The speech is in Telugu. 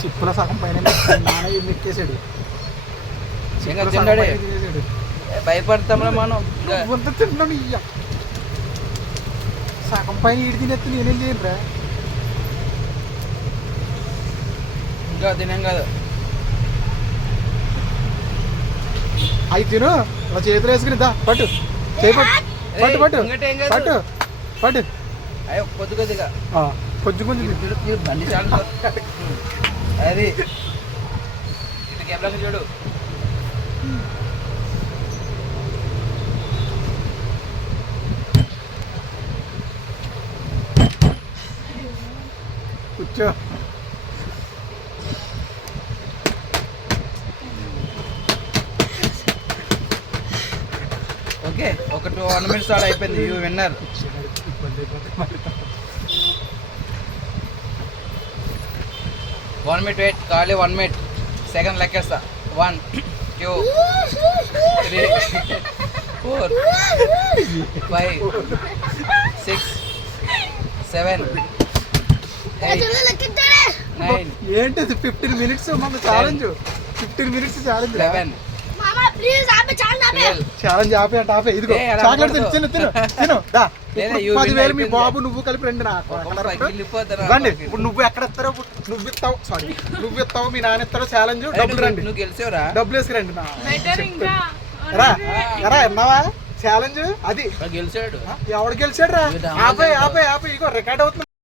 చిప్పుల సగం పైన నాన్న ఎక్కేసాడు. భయపడతాం మనం. తిన్నాను ఇయ్య సగం పైన ఇడి తినేస్తే నేనేం చేయను రా. ఇంకా తినేం కాదు. అవి తిను చేతులు వేసుకుని దా పట్టు చేయి పట్టు పట్టు పట్టు పట్టు. అయ్యో కొద్ది కొద్దిగా కొంచెం కొంచెం బండి చాలా అది ఇటు కెమెరా చూడు. కూర్చో. ఓకే ఒక 1 minute స్టార్ట్ అయిపోయింది. You winner. One minute wait. ఖాళీ 1 minute. సెకండ్ లెక్కేస్తా. 1 2 3 4 5 6 7 8 9 ఏంటిది 15 minutes మన ఛాలెంజ్. 15 minutes challenge. 11 ఛాలెంజ్ ఆపే అంటే ఆపే. ఇదిగో చాక్లెట్ తిను తిను తిను తిను దా. 10,000 మీ బాబు నువ్వు కలిపి రండి. నాకు ఇప్పుడు నువ్వు ఎక్కడ ఇస్తారో నువ్వు ఇస్తావు. సారీ నువ్వు ఇస్తావు, మీ నాన్న ఇస్తారో ఛాలెంజ్. డబ్బులు రండి. నువ్వు గెలిచావురా. డబ్బులు వేసుకురండి. రా ఎరా విన్నావా ఛాలెంజ్ అది. గెలిచాడు. ఎవడు గెలిచాడు రా? ఆపే ఆపే ఆపే. ఇగో రికార్డ్ అవుతుంది.